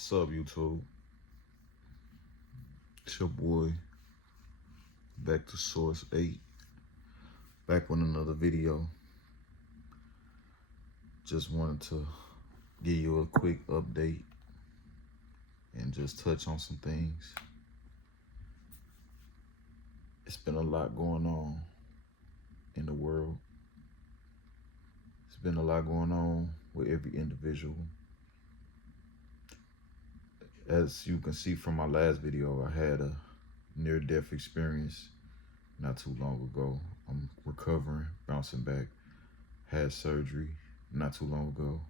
What's up, YouTube? It's your boy, back to Source 8, back with another video. Just wanted to give you a quick update and just touch on some things. It's been a lot going on in the world. It's been a lot going on with every individual. As you can see from my last video, I had a near-death experience not too long ago. I'm recovering, bouncing back. Had surgery not too long ago.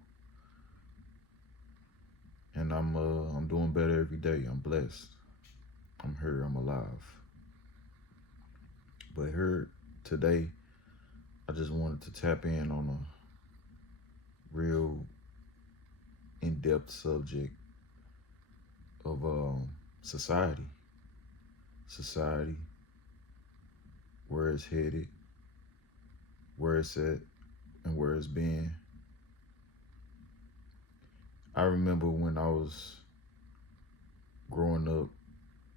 And I'm doing better every day. I'm blessed. I'm here, I'm alive. But here today, I just wanted to tap in on a real in-depth subject of society. Society, where it's headed, where it's at, and where it's been. I remember when I was growing up,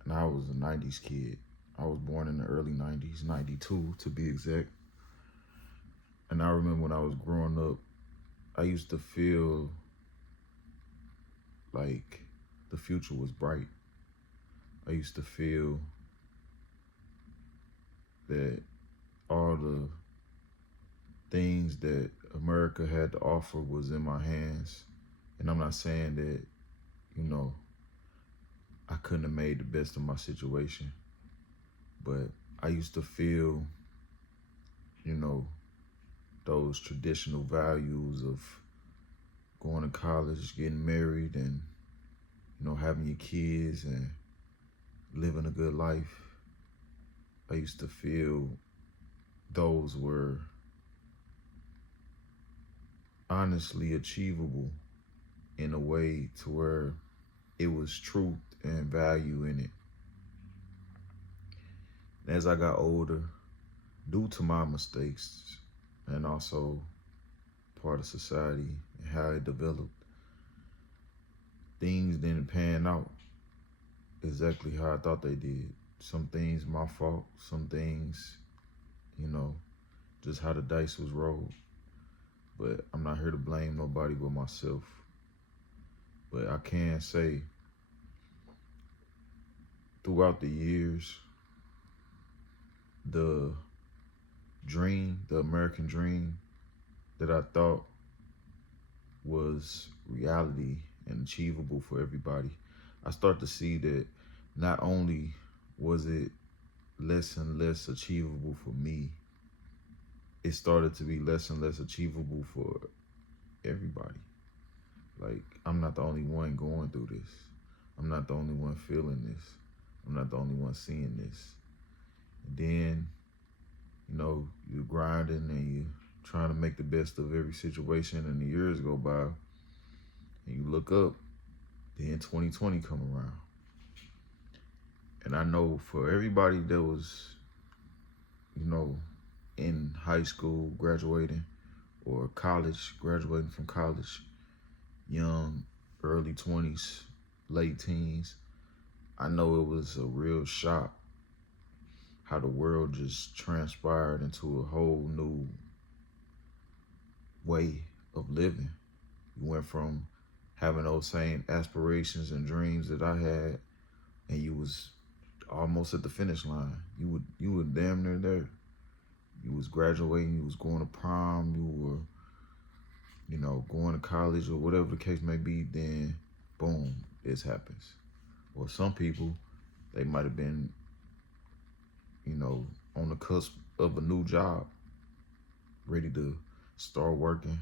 and I was a 90's kid. I was born in the early 90's, 92 to be exact. And I remember when I was growing up, I used to feel like the future was bright. I used to feel that all the things that America had to offer was in my hands. And I'm not saying that, I couldn't have made the best of my situation, but I used to feel, those traditional values of going to college, getting married, and, having your kids and living a good life. I used to feel those were honestly achievable in a way to where it was truth and value in it. As I got older, due to my mistakes and also part of society and how it developed, things didn't pan out exactly how I thought they did. Some things my fault, some things, just how the dice was rolled. But I'm not here to blame nobody but myself. But I can say, throughout the years, the American dream that I thought was reality and achievable for everybody, I start to see that not only was it less and less achievable for me, it started to be less and less achievable for everybody. Like, I'm not the only one going through this. I'm not the only one feeling this. I'm not the only one seeing this. And then, you're grinding and you're trying to make the best of every situation, and the years go by, and you look up, then 2020 come around. And I know for everybody that was, in high school graduating, or college, graduating from college, young, early 20s, late teens, I know it was a real shock how the world just transpired into a whole new way of living. You went from having those same aspirations and dreams that I had, and you was almost at the finish line. You were damn near there. You was graduating, you was going to prom, you were, going to college or whatever the case may be, then boom, this happens. Or some people, they might have been, on the cusp of a new job, ready to start working,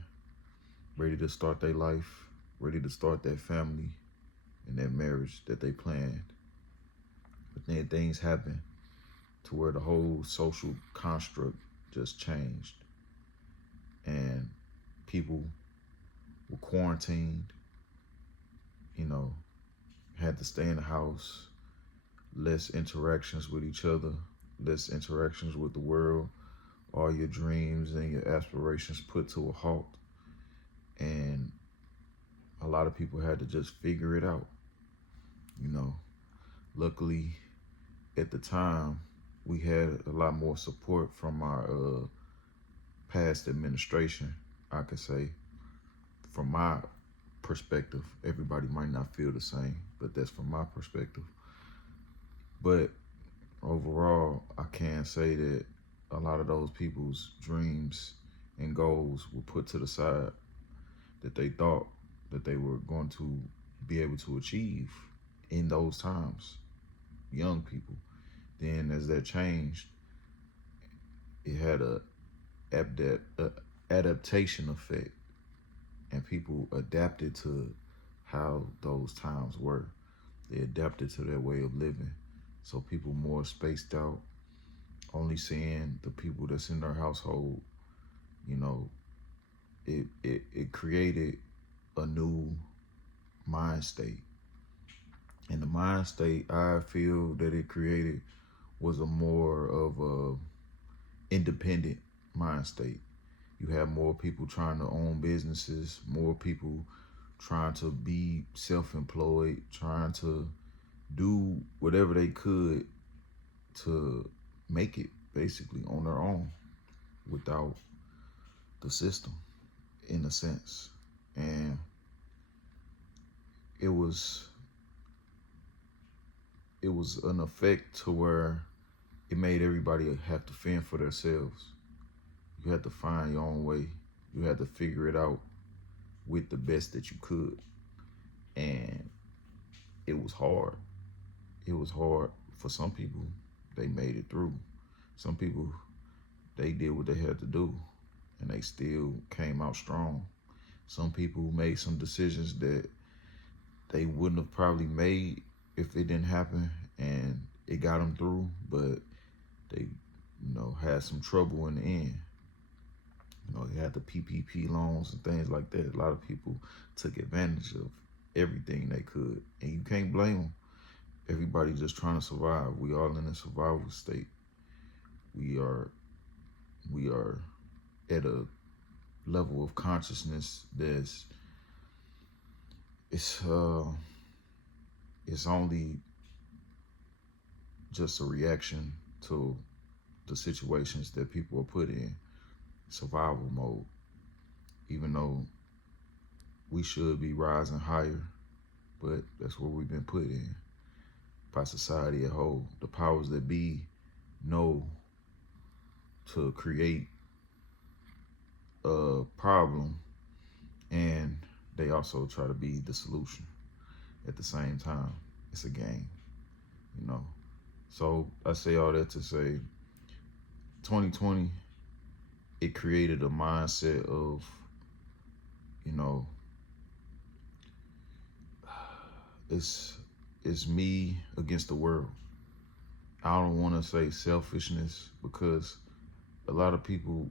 ready to start their life, ready to start that family and that marriage that they planned. But then things happen to where the whole social construct just changed. And people were quarantined, had to stay in the house, less interactions with each other, less interactions with the world, all your dreams and your aspirations put to a halt. And a lot of people had to just figure it out. You know, luckily at the time we had a lot more support from our past administration. I could say, from my perspective, everybody might not feel the same, but that's from my perspective. But overall, I can say that a lot of those people's dreams and goals were put to the side that they thought that they were going to be able to achieve in those times, young people. Then as that changed, it had a adaptation effect, and people adapted to how those times were. They adapted to their way of living. So people more spaced out, only seeing the people that's in their household. You know, it created a new mind state. And the mind state I feel that it created was a more of a independent mind state. You have more people trying to own businesses, more people trying to be self-employed, trying to do whatever they could to make it basically on their own without the system, in a sense. And it was it was an effect to where it made everybody have to fend for themselves. You had to find your own way. You had to figure it out with the best that you could. And it was hard. It was hard for some people. They made it through. Some people, they did what they had to do and they still came out strong. Some people made some decisions that they wouldn't have probably made if it didn't happen, and it got them through, but they, had some trouble in the end. They had the PPP loans and things like that. A lot of people took advantage of everything they could, and you can't blame them. Everybody just trying to survive. We all in a survival state. We are at a level of consciousness that's it's only just a reaction to the situations that people are put in, survival mode. Even though we should be rising higher, but that's where we've been put in by society as a whole. The powers that be know to create a problem, and they also try to be the solution at the same time. It's a game, So I say all that to say 2020, it created a mindset of, it's me against the world. I don't want to say selfishness, because a lot of people,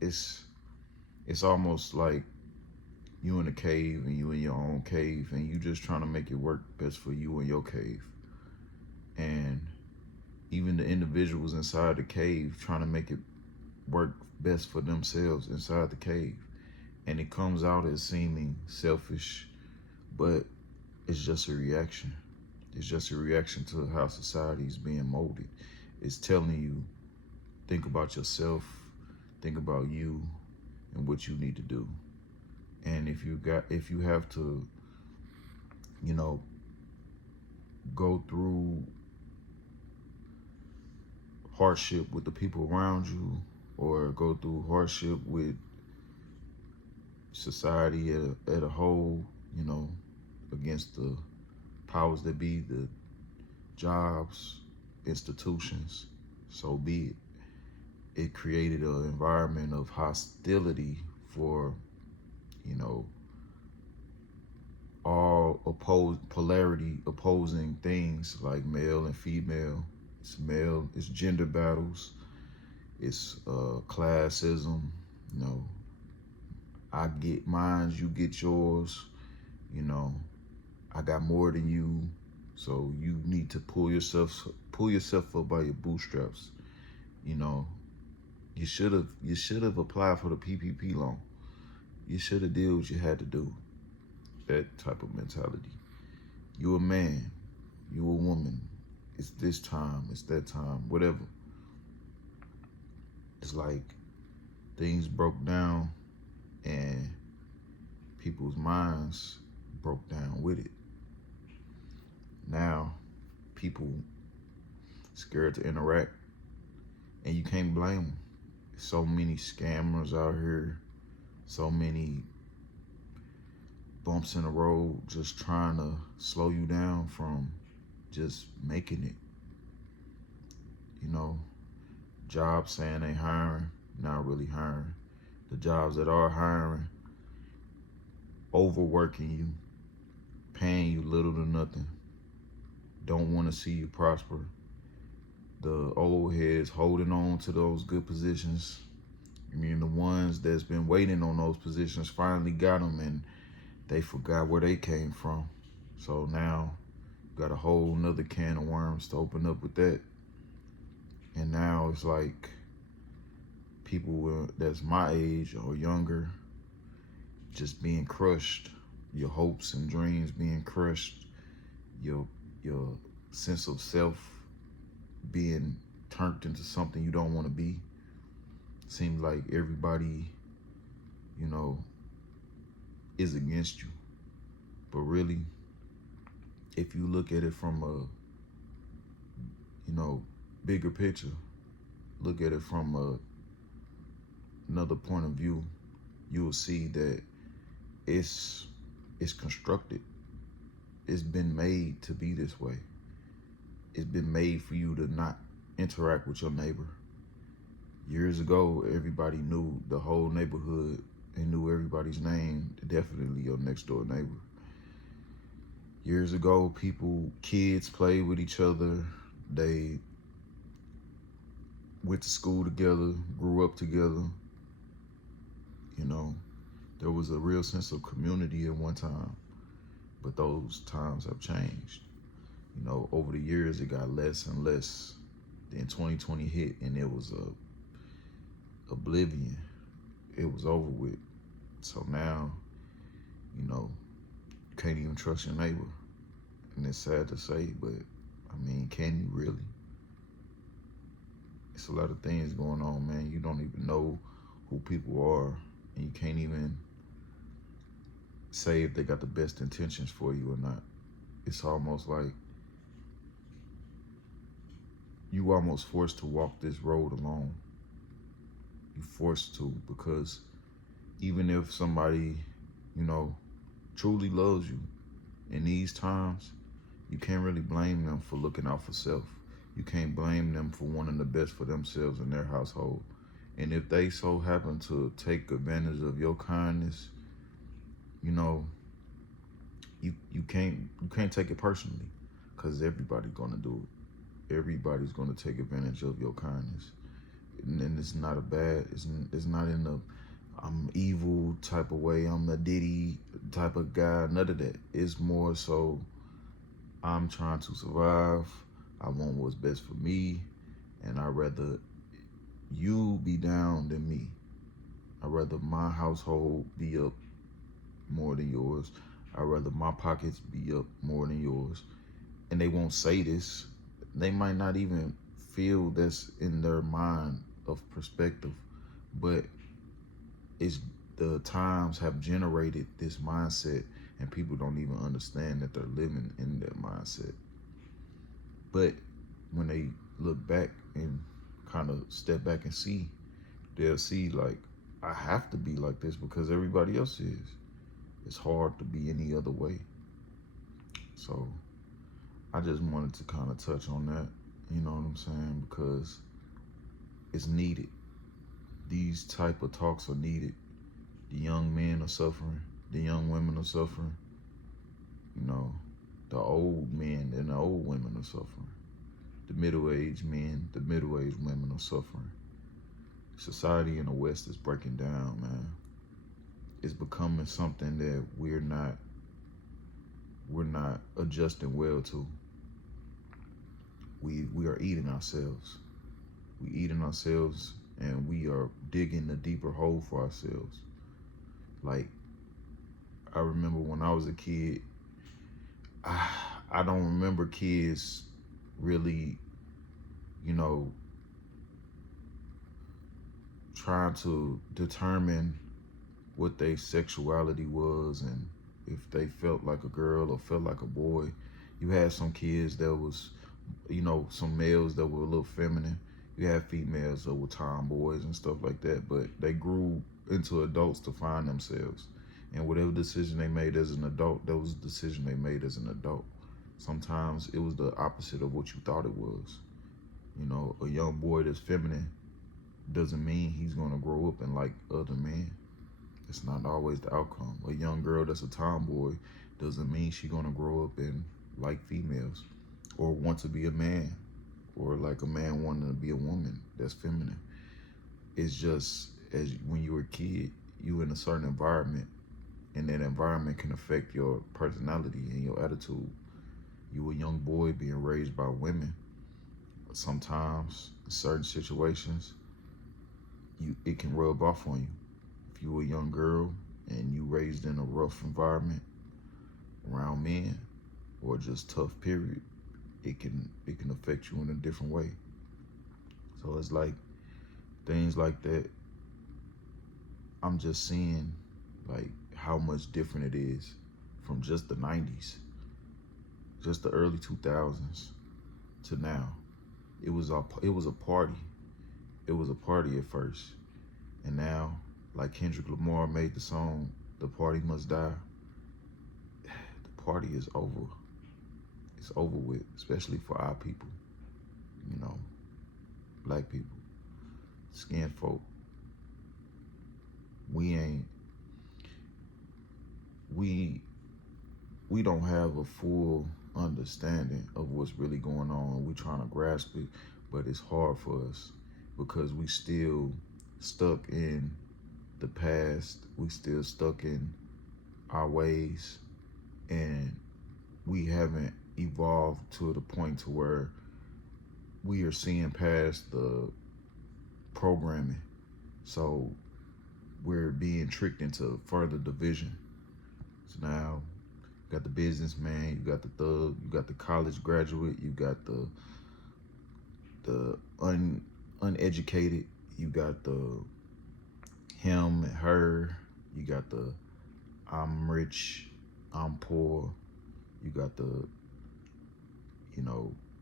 it's almost like you in a cave and you in your own cave and you just trying to make it work best for you in your cave. And even the individuals inside the cave trying to make it work best for themselves inside the cave. And it comes out as seeming selfish, but it's just a reaction. It's just a reaction to how society is being molded. It's telling you, think about yourself, think about you and what you need to do. And if you have to, go through hardship with the people around you, or go through hardship with society at a whole, against the powers that be, the jobs, institutions, so be it. It created an environment of hostility for, all opposing things like male and female. It's gender battles. It's classism. I get mine, you get yours. I got more than you, so you need to pull yourself up by your bootstraps. You should have applied for the PPP loan. You should have did what you had to do. that type of mentality. You a man, you a woman. It's this time, it's that time, whatever. It's like things broke down and people's minds broke down with it. Now, people scared to interact, and you can't blame them. So many scammers out here, so many bumps in the road just trying to slow you down from just making it. You know, jobs saying they hiring, not really hiring. The jobs that are hiring, overworking you, paying you little to nothing, don't want to see you prosper. The old heads holding on to those good positions. I mean, the ones that's been waiting on those positions finally got them, and they forgot where they came from. So now you got a whole nother can of worms to open up with that. And now it's like people that's my age or younger just being crushed, your hopes and dreams being crushed, your sense of self being turned into something you don't want to be. Seems like everybody, you know, is against you. But really, if you look at it from a, bigger picture, look at it from another point of view, you will see that it's constructed. It's been made to be this way. It's been made for you to not interact with your neighbor. Years ago, everybody knew the whole neighborhood and knew everybody's name, definitely your next door neighbor. Years ago, kids played with each other. They went to school together, grew up together. You know, there was a real sense of community at one time, but those times have changed. You know, over the years, it got less and less. Then 2020 hit, and it was oblivion. It was over with. So now, you can't even trust your neighbor. And it's sad to say, but I mean, can you really? It's a lot of things going on, man. You don't even know who people are, and you can't even say if they got the best intentions for you or not. It's almost like you almost forced to walk this road alone. You forced to, because even if somebody, truly loves you in these times, you can't really blame them for looking out for self. You can't blame them for wanting the best for themselves and their household. And if they so happen to take advantage of your kindness, you can't take it personally, because everybody's gonna do it. Everybody's gonna take advantage of your kindness, and it's not it's not in the I'm evil type of way. I'm a Diddy type of guy. None of that. It's more so I'm trying to survive. I want what's best for me, and I'd rather you be down than me. I'd rather my household be up more than yours. I'd rather my pockets be up more than yours. And they won't say this. They might not even feel this in their mind of perspective, but it's the times have generated this mindset, and people don't even understand that they're living in that mindset. But when they look back and kind of step back and see, they'll see, like, I have to be like this because everybody else is. It's hard to be any other way. So I just wanted to kind of touch on that, you know what I'm saying? Because it's needed. These type of talks are needed. The young men are suffering. The young women are suffering. The old men and the old women are suffering. The middle-aged men, the middle-aged women are suffering. Society in the West is breaking down, man. It's becoming something that we're not adjusting well to. We are eating ourselves. We eating ourselves, and we are digging a deeper hole for ourselves. Like, I remember when I was a kid, I, I don't remember kids really, you know, trying to determine what their sexuality was and if they felt like a girl or felt like a boy. You had some kids that was, some males that were a little feminine. You had females that were tomboys and stuff like that, but they grew into adults to find themselves. And whatever decision they made as an adult, that was the decision they made as an adult. Sometimes it was the opposite of what you thought it was. A young boy that's feminine doesn't mean he's gonna grow up and like other men. It's not always the outcome. A young girl that's a tomboy doesn't mean she's gonna grow up and like females or want to be a man or like a man wanting to be a woman that's feminine. It's just as when you were a kid, you in a certain environment, and that environment can affect your personality and your attitude. You a young boy being raised by women. Sometimes in certain situations, it can rub off on you. If you a young girl and you raised in a rough environment around men or just tough period, it can affect you in a different way. So it's like things like that. I'm just seeing like how much different it is from just the 90's, just the early 2000s to now. It was a party. It was a party at first, and now, like Kendrick Lamar made the song "The Party Must Die." The party is over. It's over with, especially for our people. Black people, skin folk. We ain't. We don't have a full understanding of what's really going on. We're trying to grasp it, but it's hard for us because we still stuck in the past. We still stuck in our ways, and we haven't evolved to the point to where we are seeing past the programming. So we're being tricked into further division. So now you got the businessman, you got the thug, you got the college graduate, you got the uneducated, you got the him and her, you got the I'm rich, I'm poor, you got the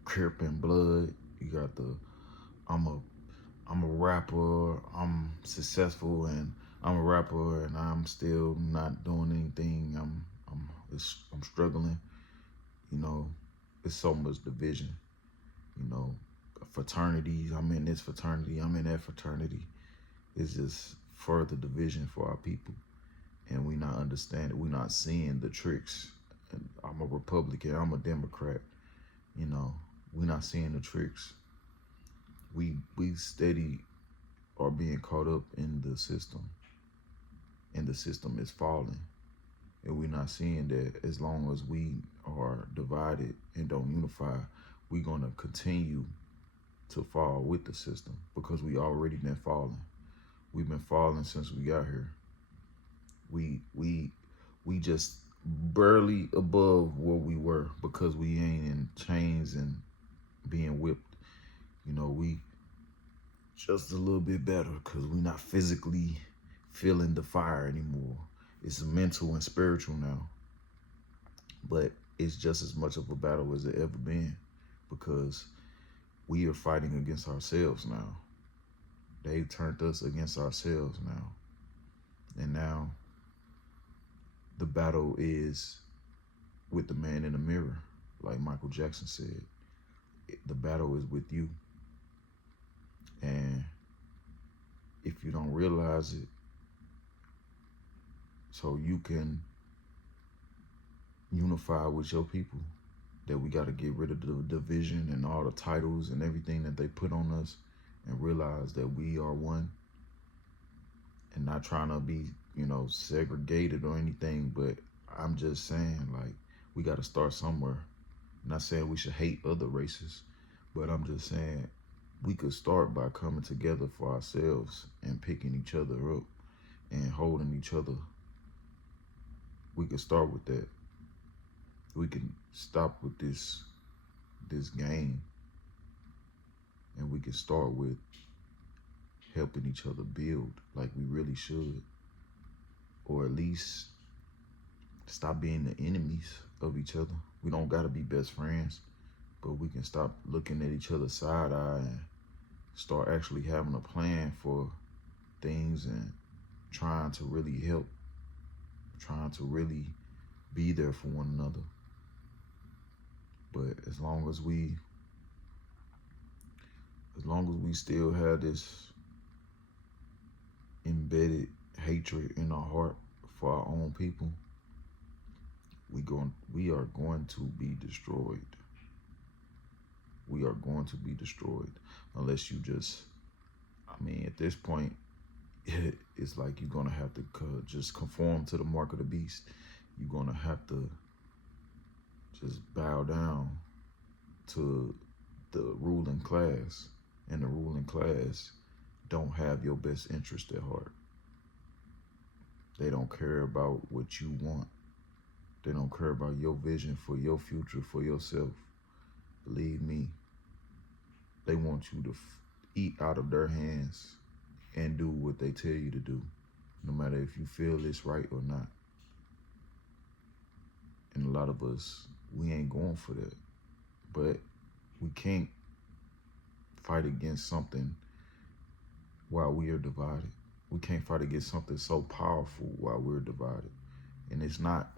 Crip and blood, you got the I'm a rapper, I'm successful and I'm a rapper and I'm still not doing anything. I'm struggling. It's so much division. Fraternities. I'm in this fraternity. I'm in that fraternity. It's just further division for our people, and we not understanding. We not seeing the tricks. And I'm a Republican. I'm a Democrat. We not seeing the tricks. We steady are being caught up in the system, and the system is falling. And we're not seeing that as long as we are divided and don't unify, we're going to continue to fall with the system because we already been falling. We've been falling since we got here. We just barely above where we were because we ain't in chains and being whipped. We just a little bit better because we're not physically feeling the fire anymore. It's mental and spiritual now. But it's just as much of a battle as it ever been because we are fighting against ourselves now. They've turned us against ourselves now. And now the battle is with the man in the mirror, like Michael Jackson said. The battle is with you. And if you don't realize it, so you can unify with your people, that we got to get rid of the division and all the titles and everything that they put on us and realize that we are one and not trying to be, segregated or anything. But I'm just saying, like, we got to start somewhere. I'm not saying we should hate other races, but I'm just saying we could start by coming together for ourselves and picking each other up and holding each other We can start with that. We can stop with this game, and we can start with helping each other build like we really should, or at least stop being the enemies of each other. We don't gotta be best friends, but we can stop looking at each other side eye and start actually having a plan for things and trying to really help, trying to really be there for one another. But as long as we still have this embedded hatred in our heart for our own people, we are going to be destroyed. We are going to be destroyed unless you just, I mean, at this point, it's like you're gonna have to just conform to the mark of the beast. You're gonna have to just bow down to the ruling class, and the ruling class don't have your best interest at heart. They don't care about what you want. They don't care about your vision for your future, for yourself. Believe me, they want you to eat out of their hands and do what they tell you to do, no matter if you feel it's right or not. And a lot of us, we ain't going for that. But we can't fight against something while we are divided. We can't fight against something so powerful while we're divided. And it's not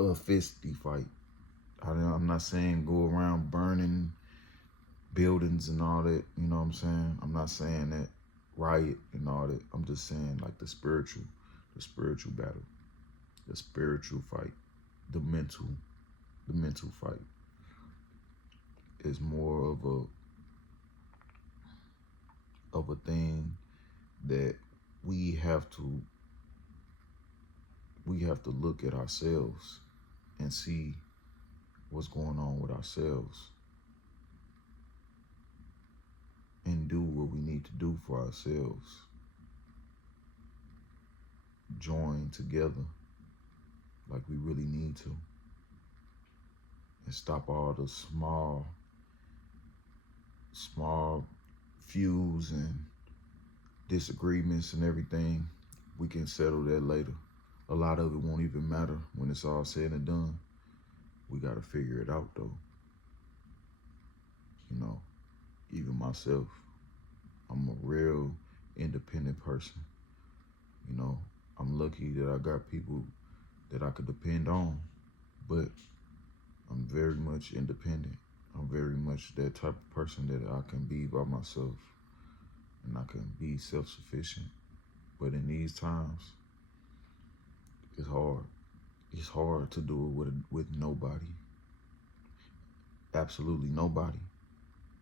a fisty fight. I'm not saying go around burning buildings and all that, you know what I'm saying? I'm not saying that riot and all that. I'm just saying like the spiritual battle, the spiritual fight, the mental fight is more of a thing that we have to look at ourselves and see what's going on with ourselves and do what we need to do for ourselves. Join together like we really need to, and stop all the small feuds and disagreements and everything. We can settle that later. A lot of it won't even matter when it's all said and done. We got to figure it out though. You know, even myself, I'm a real independent person. You know, I'm lucky that I got people that I could depend on, but I'm very much independent. I'm very much that type of person that I can be by myself and I can be self-sufficient. But in these times, it's hard. It's hard to do it with nobody. Absolutely nobody.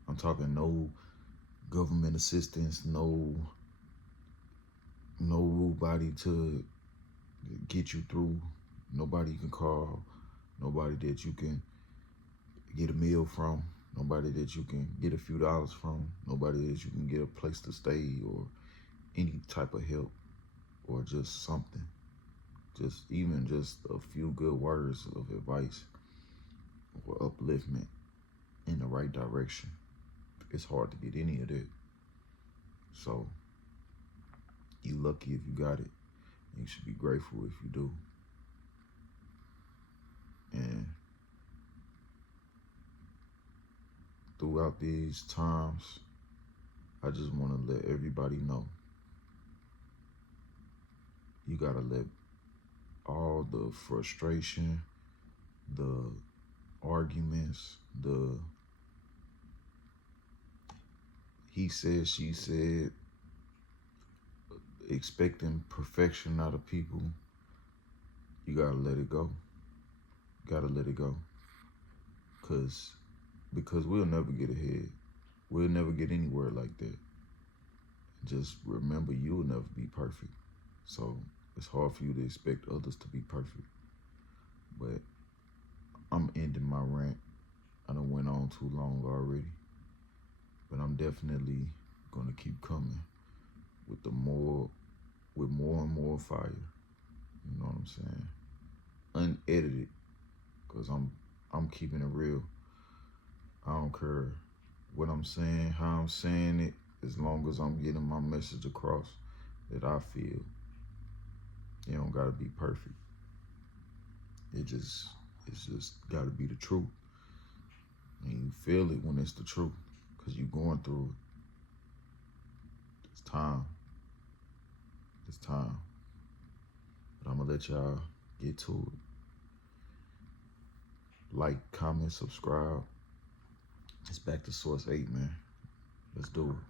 I'm talking no government assistance, nobody to get you through, nobody you can call, nobody that you can get a meal from, nobody that you can get a few dollars from, nobody that you can get a place to stay or any type of help or just something. Just even just a few good words of advice or upliftment in the right direction. It's hard to get any of that. So you lucky if you got it. You should be grateful if you do. And throughout these times, I just want to let everybody know, you got to let all the frustration, the arguments, the he said, she said, expecting perfection out of people, you got to let it go. You got to let it go. Because we'll never get ahead. We'll never get anywhere like that. Just remember, you will never be perfect. So it's hard for you to expect others to be perfect. But I'm ending my rant. I done went on too long already. But I'm definitely gonna keep coming with more and more fire. You know what I'm saying? unedited, because I'm keeping it real. I don't care what I'm saying, how I'm saying it, as long as I'm getting my message across that I feel. It don't gotta be perfect. It's just gotta be the truth. And you feel it when it's the truth, because you going through it. It's time. It's time. But I'm gonna let y'all get to it. Like, comment, subscribe. It's back to Source 8, man. Let's do it.